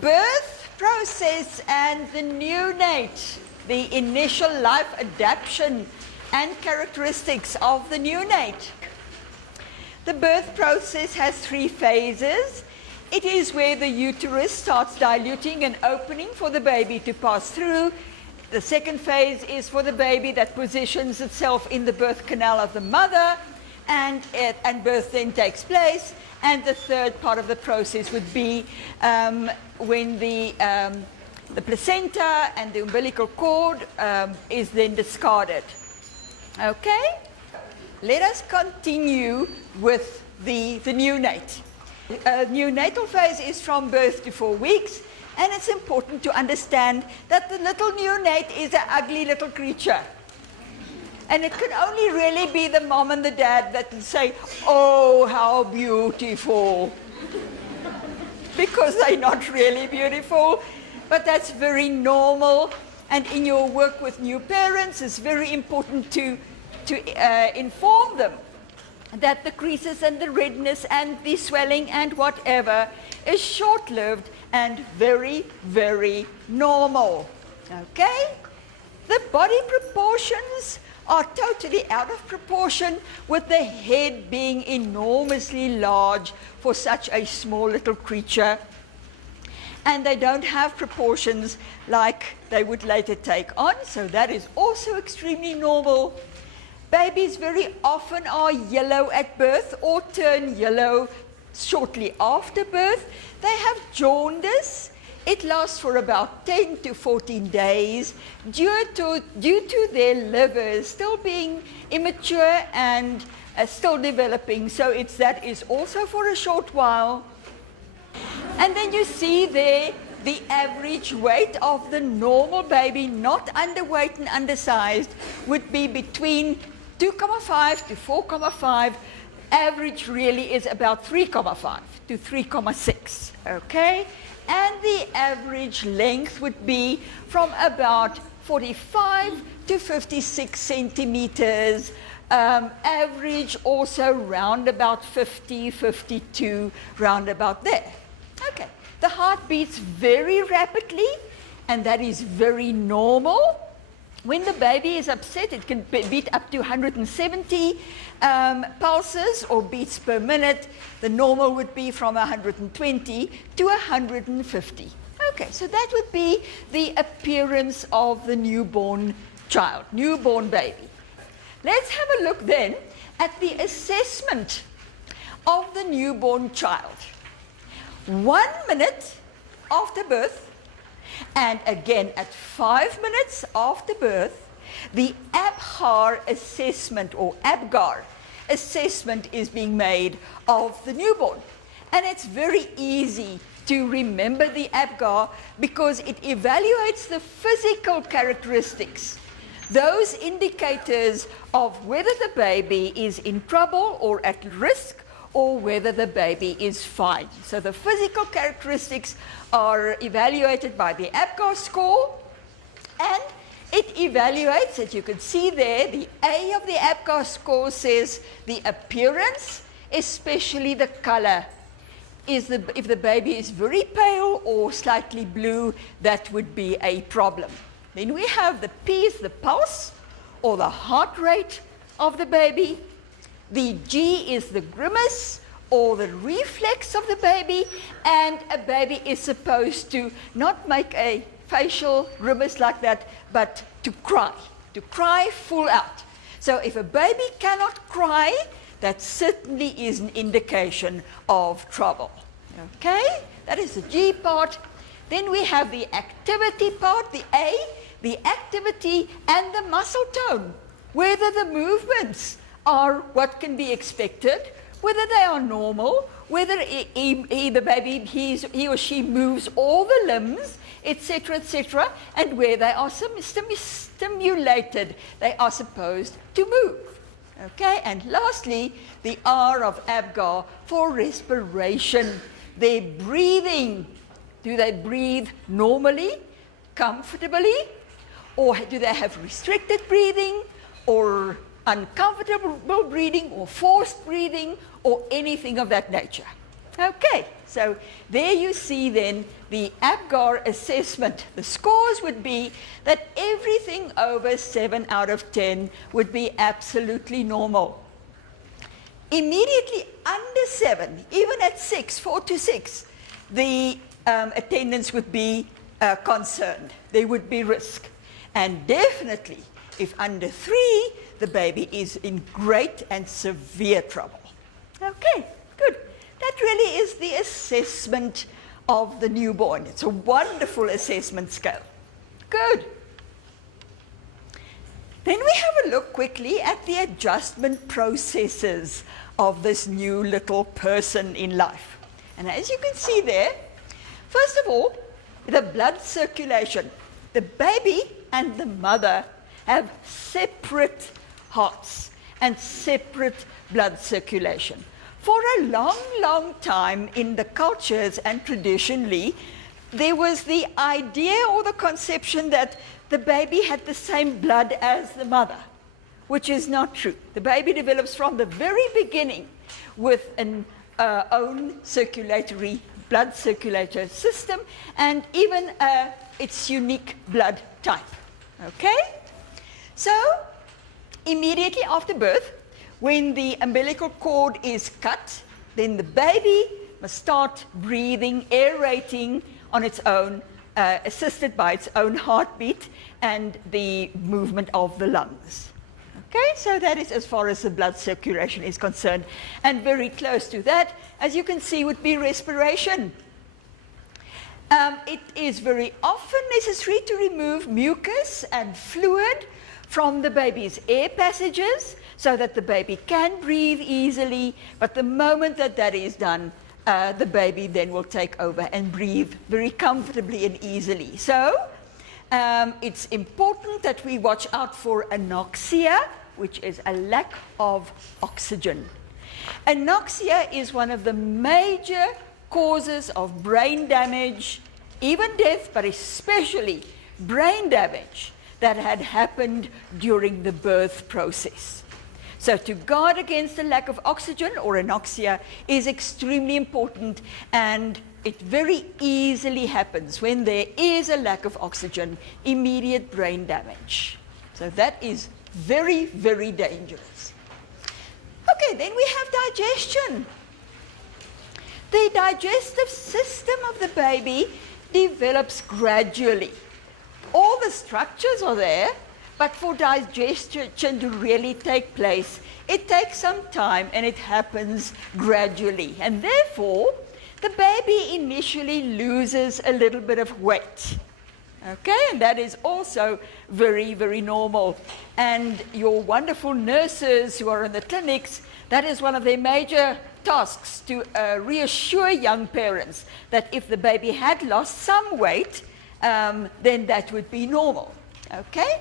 birth process and the neonate, the initial life adaptation and characteristics of the neonate. The birth process has 3 phases. It is where the uterus starts diluting and opening for the baby to pass through. The second phase is for the baby that positions itself in the birth canal of the mother, and birth then takes place. And the third part of the process would be when the placenta and the umbilical cord is then discarded. Okay? Let us continue with the neonate. Neonatal phase is from birth to 4 weeks, and it's important to understand that the little neonate is an ugly little creature. And it can only really be the mom and the dad that can say, "Oh, how beautiful," because they're not really beautiful, but that's very normal. And in your work with new parents, it's very important to inform them that the creases and the redness and the swelling and whatever is short-lived and very, very normal. Okay? The body proportions are totally out of proportion, with the head being enormously large for such a small little creature. And they don't have proportions like they would later take on, so that is also extremely normal. Babies very often are yellow at birth or turn yellow shortly after birth. They have jaundice. It lasts for about 10 to 14 days due to their livers still being immature and still developing. So that is also for a short while. And then you see there the average weight of the normal baby, not underweight and undersized, would be between 2,5 to 4,5. Average really is about 3,5 to 3,6. Okay? And the average length would be from about 45 to 56 centimeters. Average also round about 50, 52, round about there. Okay, the heart beats very rapidly, and that is very normal. When the baby is upset, it can beat up to 170 pulses or beats per minute. The normal would be from 120 to 150. Okay, so that would be the appearance of the newborn child, newborn baby. Let's have a look then at the assessment of the newborn child. 1 minute after birth, and again at 5 minutes after birth, the ABGAR assessment or ABGAR assessment is being made of the newborn. And it's very easy to remember the ABGAR because it evaluates the physical characteristics, those indicators of whether the baby is in trouble or at risk, or whether the baby is fine. So the physical characteristics are evaluated by the ABGAR score, and it evaluates, as you can see there, the A of the ABGAR score says the appearance, especially the color. If the baby is very pale or slightly blue, that would be a problem. Then we have the P is the pulse or the heart rate of the baby. The G is the grimace or the reflex of the baby, and a baby is supposed to not make a facial grimace like that, but to cry full out. So if a baby cannot cry, that certainly is an indication of trouble. Okay, that is the G part. Then we have the activity part, the A, the activity and the muscle tone, whether the movements are what can be expected, whether they are normal, whether the baby, he or she moves all the limbs, etc., and where they are stimulated, they are supposed to move. Okay, and lastly, the R of ABGAR for respiration. Their breathing, do they breathe normally, comfortably, or do they have restricted breathing, or uncomfortable breathing, or forced breathing, or anything of that nature? Okay, so there you see then the APGAR assessment. The scores would be that everything over 7 out of 10 would be absolutely normal. Immediately under 7, even at 6, 4 to 6, the attendance would be concerned. There would be risk. And definitely, if under 3, the baby is in great and severe trouble. Okay, good. That really is the assessment of the newborn. It's a wonderful assessment scale. Good. Then we have a look quickly at the adjustment processes of this new little person in life. And as you can see there, first of all, the blood circulation. The baby and the mother have separate hearts and separate blood circulation. For a long, long time in the cultures and traditionally, there was the idea or the conception that the baby had the same blood as the mother, which is not true. The baby develops from the very beginning with an own blood circulatory system and even its unique blood type. Okay? So, immediately after birth, when the umbilical cord is cut, then the baby must start breathing, aerating on its own, assisted by its own heartbeat and the movement of the lungs. Okay, so that is as far as the blood circulation is concerned. And very close to that, as you can see, would be respiration. It is very often necessary to remove mucus and fluid from the baby's air passages so that the baby can breathe easily, but the moment that that is done, the baby then will take over and breathe very comfortably and easily. So it's important that we watch out for anoxia, which is a lack of oxygen. Anoxia is one of the major causes of brain damage, even death, but especially brain damage that had happened during the birth process. So to guard against the lack of oxygen or anoxia is extremely important, and it very easily happens when there is a lack of oxygen, immediate brain damage. So that is very, very dangerous. Okay, then we have digestion. The digestive system of the baby develops gradually. All the structures are there, but for digestion to really take place, it takes some time and it happens gradually. And therefore, the baby initially loses a little bit of weight. Okay, and that is also very, very normal. And your wonderful nurses who are in the clinics, that is one of their major tasks, to reassure young parents that if the baby had lost some weight, then that would be normal. Okay?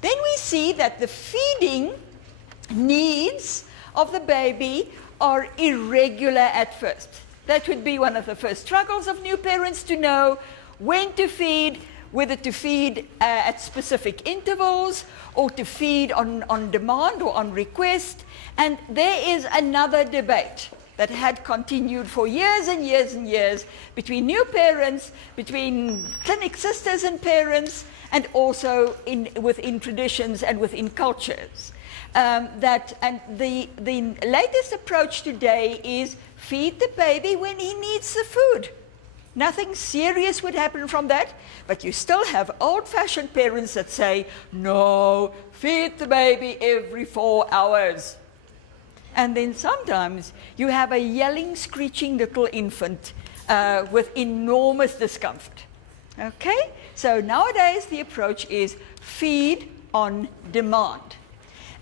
Then we see that the feeding needs of the baby are irregular at first. That would be one of the first struggles of new parents, to know when to feed, whether to feed at specific intervals or to feed on demand or on request. And there is another debate that had continued for years and years and years between new parents, between clinic sisters and parents, and also within traditions and within cultures. And the latest approach today is feed the baby when he needs the food. Nothing serious would happen from that, but you still have old-fashioned parents that say, no, feed the baby every 4 hours. And then sometimes you have a yelling, screeching little infant with enormous discomfort. Okay? So nowadays the approach is feed on demand.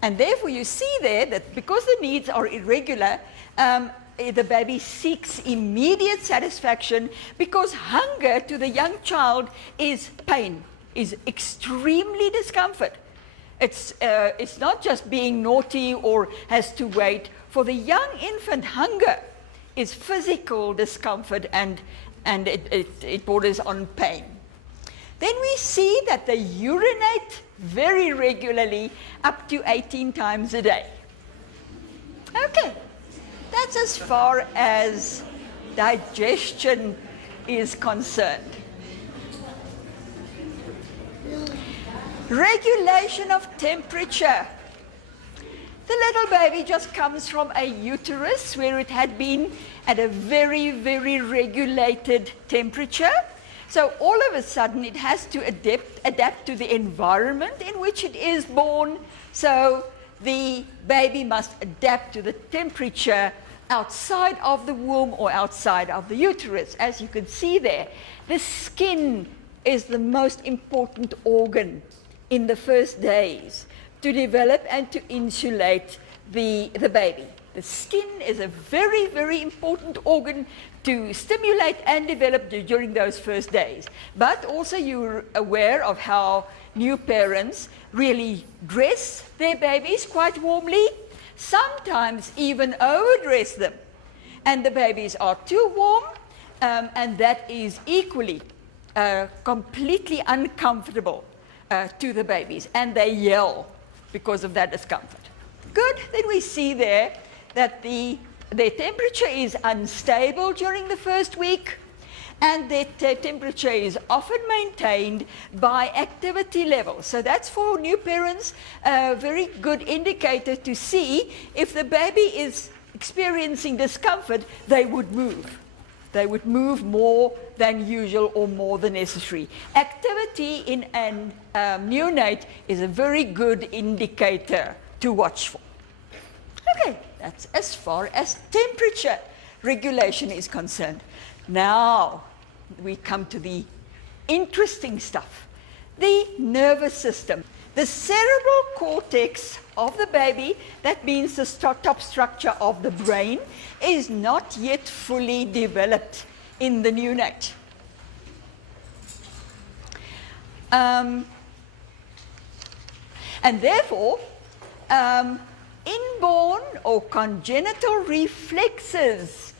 And therefore you see there that because the needs are irregular, the baby seeks immediate satisfaction, because hunger to the young child is pain, is extremely discomfort. It's not just being naughty or has to wait. For the young infant, hunger is physical discomfort, and it borders on pain. Then we see that they urinate very regularly, up to 18 times a day. Okay, that's as far as digestion is concerned. Regulation of temperature. The little baby just comes from a uterus where it had been at a very, very regulated temperature. So all of a sudden it has to adapt to the environment in which it is born. So the baby must adapt to the temperature outside of the womb or outside of the uterus. As you can see there, the skin is the most important organ in the first days to develop and to insulate the baby. The skin is a very, very important organ to stimulate and develop during those first days. But also you're aware of how new parents really dress their babies quite warmly, sometimes even overdress them. And the babies are too warm, and that is equally completely uncomfortable to the babies, and they yell because of that discomfort. Good, then we see there that their temperature is unstable during the first week, and their temperature is often maintained by activity levels. So that's for new parents a very good indicator to see if the baby is experiencing discomfort, they would move. They would move more than usual or more than necessary. Activity in a neonate is a very good indicator to watch for. Okay, that's as far as temperature regulation is concerned. Now we come to the interesting stuff. The nervous system. The cerebral cortex of the baby, that means the top structure of the brain, is not yet fully developed in the neonate. And therefore, inborn or congenital reflexes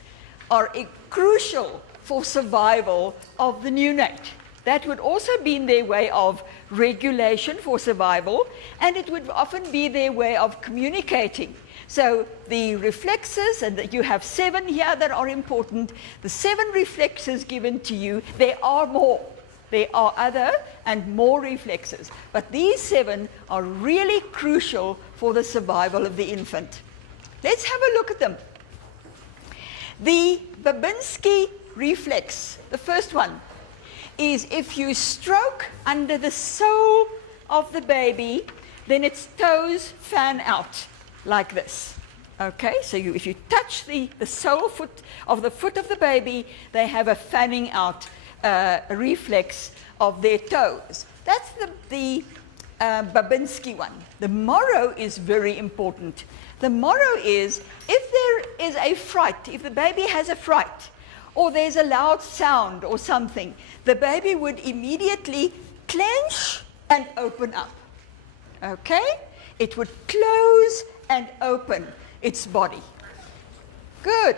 are crucial for survival of the neonate. That would also be in their way of regulation for survival, and it would often be their way of communicating. So the reflexes, and you have 7 here that are important, the 7 reflexes given to you, there are more. There are other and more reflexes, but these 7 are really crucial for the survival of the infant. Let's have a look at them. The Babinski reflex, the first one, is if you stroke under the sole of the baby, then its toes fan out like this. Okay, so if you touch the sole of the baby, they have a fanning out reflex of their toes. That's the Babinski one. The Morrow is very important. The Morrow is if there is a fright, if the baby has a fright, or there's a loud sound or something, the baby would immediately clench and open up. Okay? It would close and open its body. Good.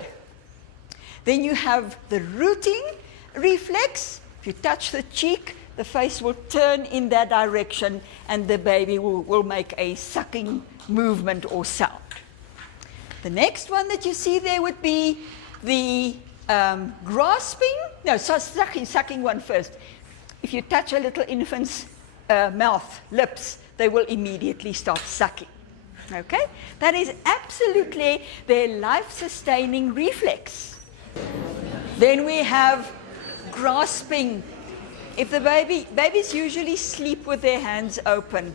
Then you have the rooting reflex. If you touch the cheek, the face will turn in that direction and the baby will make a sucking movement or sound. The next one that you see there would be the sucking one first. If you touch a little infant's mouth, lips, they will immediately start sucking. Okay? That is absolutely their life-sustaining reflex. Then we have grasping. If the babies usually sleep with their hands open.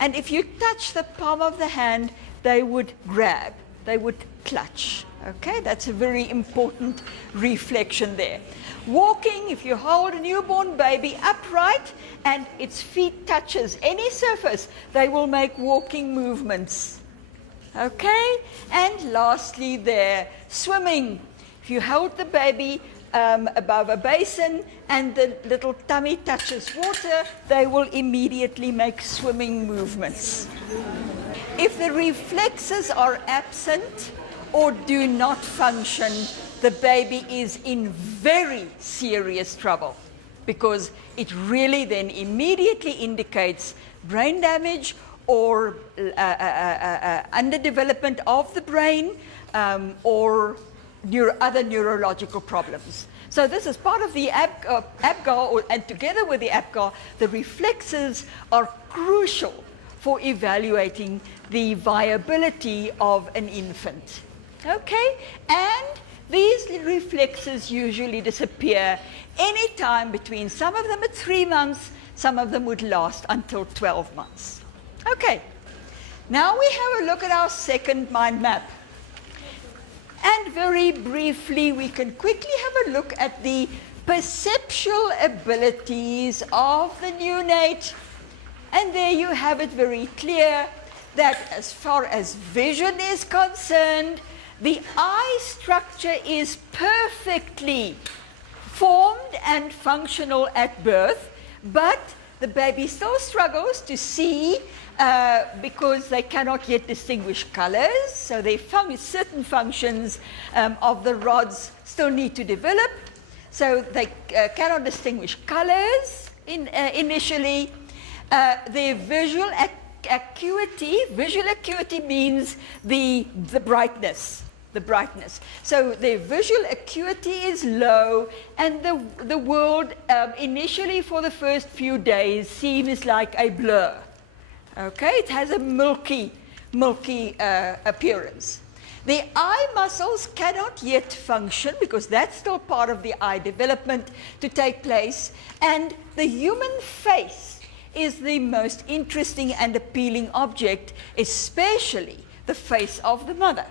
And if you touch the palm of the hand, they would grab, they would clutch. Okay, that's a very important reflection there. Walking, if you hold a newborn baby upright and its feet touches any surface, they will make walking movements. Okay, and lastly there, swimming. If you hold the baby above a basin and the little tummy touches water, they will immediately make swimming movements. If the reflexes are absent or do not function, the baby is in very serious trouble because it really then immediately indicates brain damage or underdevelopment of the brain or other neurological problems. So this is part of the APGAR, and together with the APGAR, the reflexes are crucial for evaluating the viability of an infant. Okay, and these reflexes usually disappear anytime between, some of them at 3 months, some of them would last until 12 months. Okay, now we have a look at our second mind map. And very briefly, we can quickly have a look at the perceptual abilities of the neonate. And there you have it very clear that as far as vision is concerned, the eye structure is perfectly formed and functional at birth, but the baby still struggles to see because they cannot yet distinguish colors. So certain functions of the rods still need to develop. So they cannot distinguish colors initially. Their visual acuity means the brightness. The brightness. So their visual acuity is low, and the world initially for the first few days seems like a blur. Okay, it has a milky appearance. The eye muscles cannot yet function because that's still part of the eye development to take place, and the human face is the most interesting and appealing object, especially the face of the mother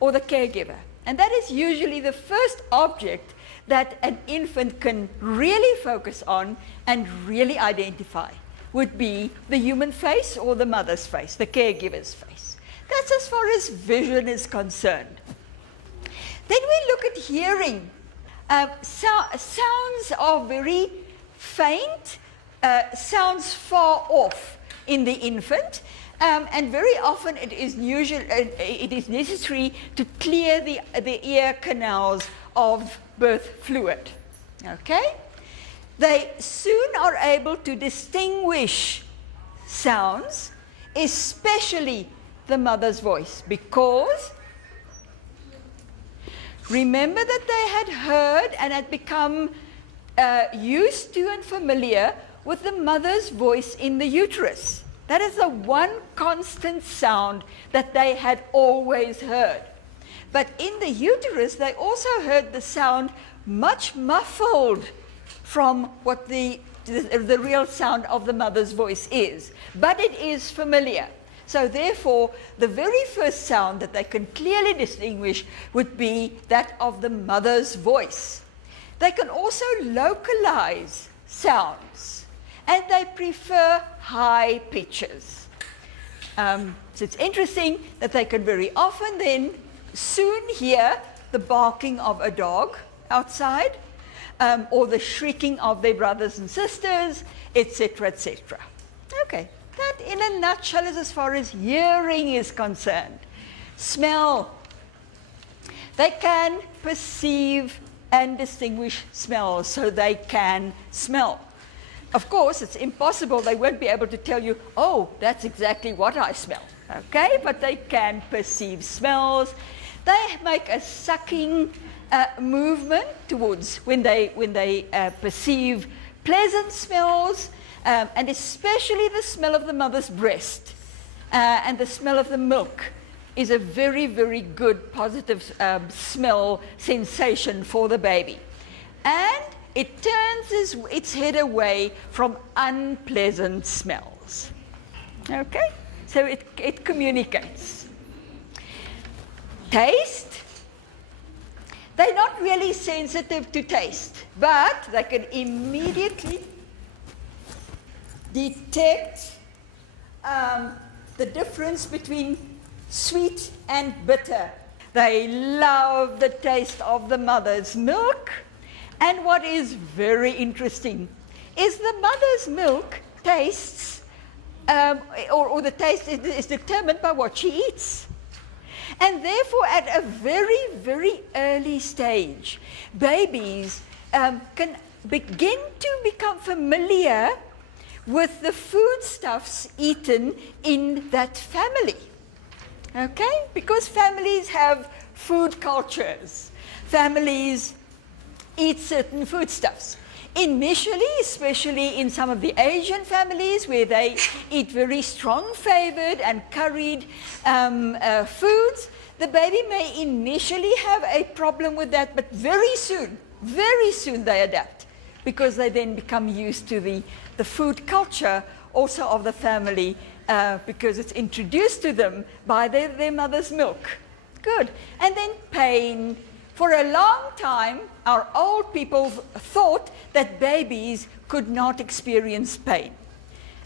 or the caregiver. And that is usually the first object that an infant can really focus on and really identify, would be the human face or the mother's face, the caregiver's face. That's as far as vision is concerned. Then we look at hearing. Sounds are very faint, sounds far off in the infant. And very often it is necessary to clear the ear canals of birth fluid. Okay? They soon are able to distinguish sounds, especially the mother's voice, because remember that they had heard and had become used to and familiar with the mother's voice in the uterus. That is the one constant sound that they had always heard. But in the uterus, they also heard the sound much muffled from what the real sound of the mother's voice is. But it is familiar. So therefore, the very first sound that they can clearly distinguish would be that of the mother's voice. They can also localize sounds, and they prefer high pitches. So it's interesting that they can very often then soon hear the barking of a dog outside, or the shrieking of their brothers and sisters, etc., etc. Okay, that in a nutshell is as far as hearing is concerned. Smell. They can perceive and distinguish smells, so they can smell. Of course, it's impossible. They won't be able to tell you, oh, that's exactly what I smell. Okay, but they can perceive smells. They make a sucking movement towards when they perceive pleasant smells, and especially the smell of the mother's breast and the smell of the milk is a very, very good positive smell sensation for the baby. And it turns its head away from unpleasant smells. Okay? So it communicates. Taste. They're not really sensitive to taste, but they can immediately detect the difference between sweet and bitter. They love the taste of the mother's milk. And what is very interesting is the mother's milk tastes, or the taste is determined by what she eats. And therefore, at a very, very early stage, babies can begin to become familiar with the foodstuffs eaten in that family. Okay? Because families have food cultures. families eat certain foodstuffs. Initially, especially in some of the Asian families where they eat very strong flavored and curried foods, the baby may initially have a problem with that, but very soon they adapt because they then become used to the food culture also of the family because it's introduced to them by their mother's milk. Good. And then pain. For a long time, our old people thought that babies could not experience pain.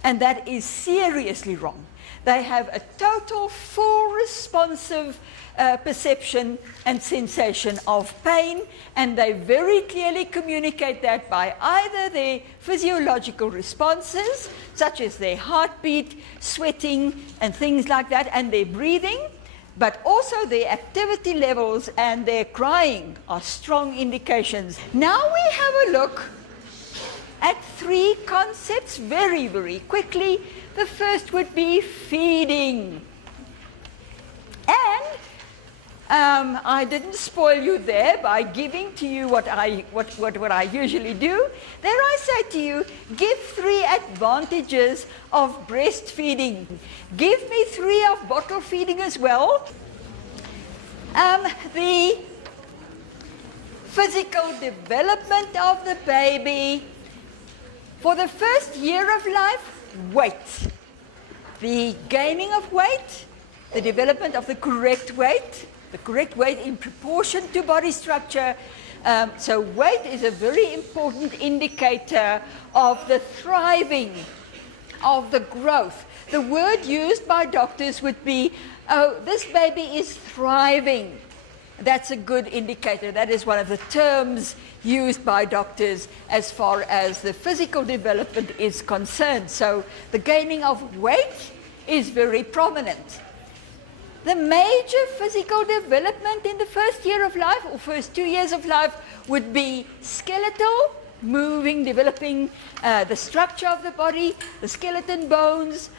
And that is seriously wrong. They have a total, full, responsive perception and sensation of pain, and they very clearly communicate that by either their physiological responses, such as their heartbeat, sweating, and things like that, and their breathing, but also their activity levels and their crying are strong indications. Now we have a look at 3 concepts very, very quickly. The first would be feeding. And I didn't spoil you there by giving to you what I usually do. There I say to you, give 3 advantages of breastfeeding. Give me 3 of bottle feeding as well. The physical development of the baby. For the first year of life, weight. The gaining of weight, the development of the correct weight in proportion to body structure. So weight is a very important indicator of the thriving, of the growth. The word used by doctors would be, oh, this baby is thriving. That's a good indicator. That is one of the terms used by doctors as far as the physical development is concerned. So the gaining of weight is very prominent. The major physical development in the first year of life or first 2 years of life would be skeletal, moving, developing the structure of the body, the skeleton bones,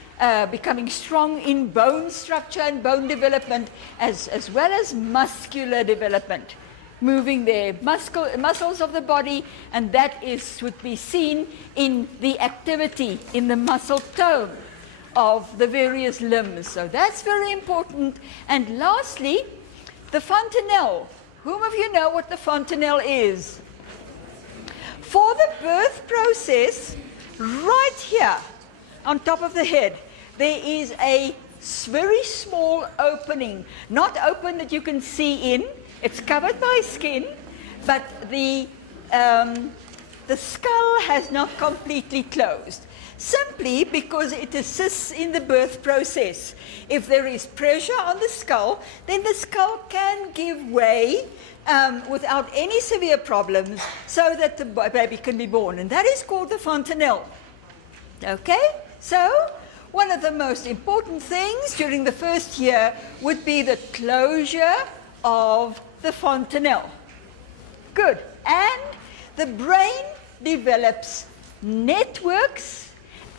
becoming strong in bone structure and bone development, as well as muscular development, moving the muscles of the body, and that would be seen in the activity, in the muscle tone of the various limbs. So that's very important. And lastly, the fontanelle. Whom of you know what the fontanelle is? For the birth process, right here on top of the head, there is a very small opening, not open that you can see in. It's covered by skin, but the skull has not completely closed, simply because it assists in the birth process. If there is pressure on the skull, then the skull can give way without any severe problems so that the baby can be born, and that is called the fontanelle. Okay, so one of the most important things during the first year would be the closure of the fontanelle. Good. And the brain develops networks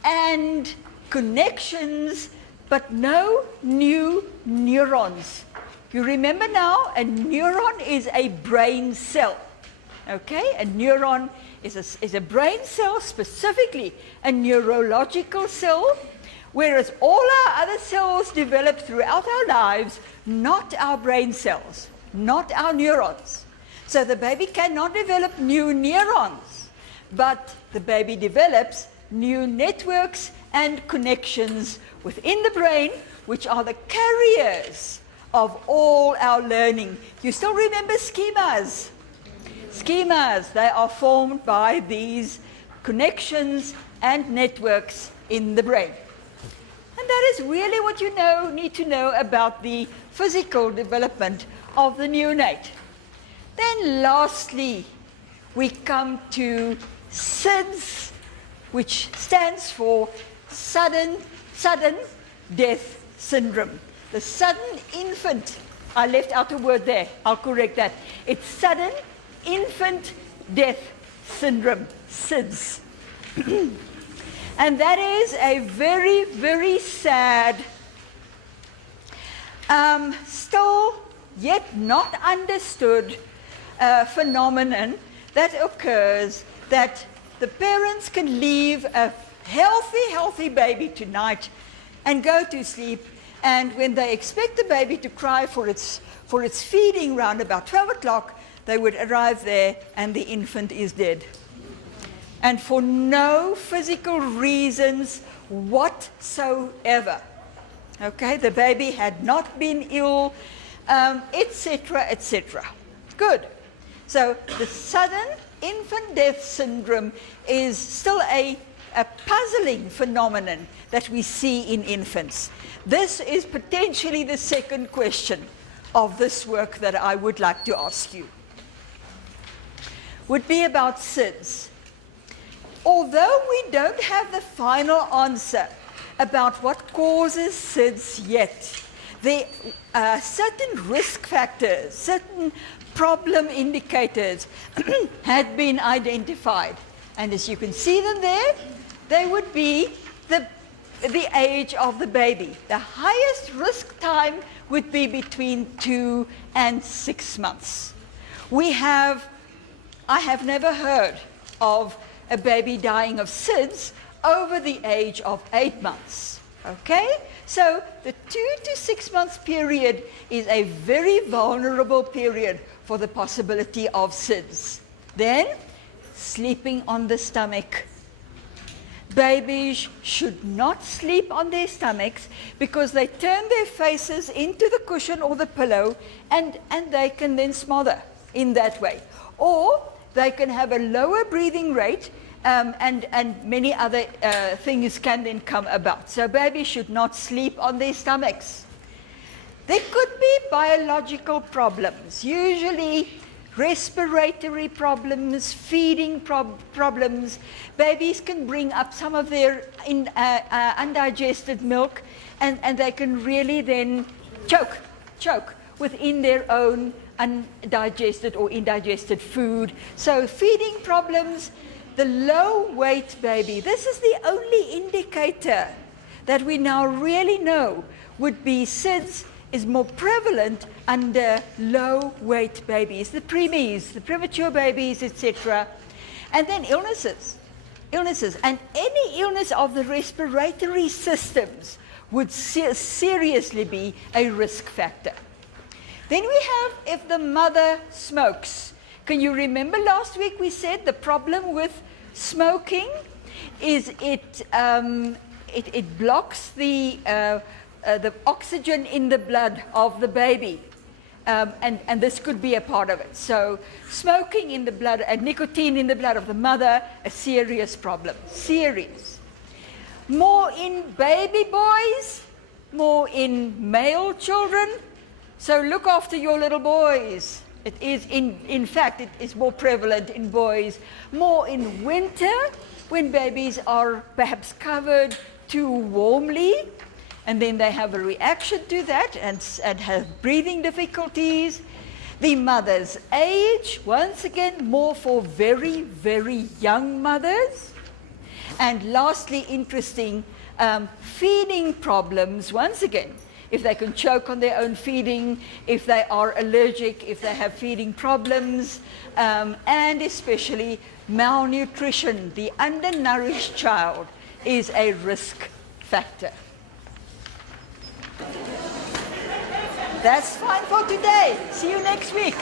and connections, but no new neurons. You remember now, a neuron is a brain cell. Okay? A neuron is a brain cell, specifically a neurological cell, whereas all our other cells develop throughout our lives, not our brain cells, not our neurons. So the baby cannot develop new neurons, but the baby develops new networks and connections within the brain, which are the carriers of all our learning. You still remember schemas? Schemas, they are formed by these connections and networks in the brain. And that is really what you need to know about the physical development of the neonate. Then lastly, we come to SIDS, which stands for sudden death syndrome. The sudden infant, I left out a word there, I'll correct that. It's sudden infant death syndrome, SIDS. And that is a very, very sad, still yet not understood phenomenon that occurs, that the parents can leave a healthy baby tonight and go to sleep, and when they expect the baby to cry for its feeding round about 12 o'clock, they would arrive there and the infant is dead. And for no physical reasons whatsoever. Okay, the baby had not been ill, etc., etc. Good. So the sudden infant death syndrome is still a puzzling phenomenon that we see in infants. This is potentially the second question of this work that I would like to ask you. Would be about SIDS. Although we don't have the final answer about what causes SIDS yet, there are certain risk factors, certain problem indicators had been identified. And as you can see them there, they would be the age of the baby. The highest risk time would be between 2 and 6 months. I have never heard of a baby dying of SIDS over the age of 8 months. Okay? So the 2 to 6 months period is a very vulnerable period for the possibility of SIDS. Then, sleeping on the stomach. Babies should not sleep on their stomachs because they turn their faces into the cushion or the pillow, and they can then smother in that way. Or they can have a lower breathing rate, and many other things can then come about. So babies should not sleep on their stomachs. There could be biological problems, usually respiratory problems, feeding problems. Babies can bring up some of their undigested milk, and they can really then choke within their own undigested or indigested food. So feeding problems, the low weight baby, this is the only indicator that we now really know would be SIDS is more prevalent under low weight babies, the preemies, the premature babies, etc. And then illnesses, and any illness of the respiratory systems would seriously be a risk factor. Then we have if the mother smokes. Can you remember last week we said the problem with smoking is it blocks the oxygen in the blood of the baby, and this could be a part of it. So smoking in the blood and nicotine in the blood of the mother, a serious problem, serious. More in baby boys, more in male children. So look after your little boys. It is, in fact, it is more prevalent in boys, more in winter when babies are perhaps covered too warmly, and then they have a reaction to that and have breathing difficulties. The mother's age, once again, more for very, very young mothers. And lastly, interesting, feeding problems, once again. If they can choke on their own feeding, if they are allergic, if they have feeding problems, and especially malnutrition, the undernourished child is a risk factor. That's fine for today. See you next week.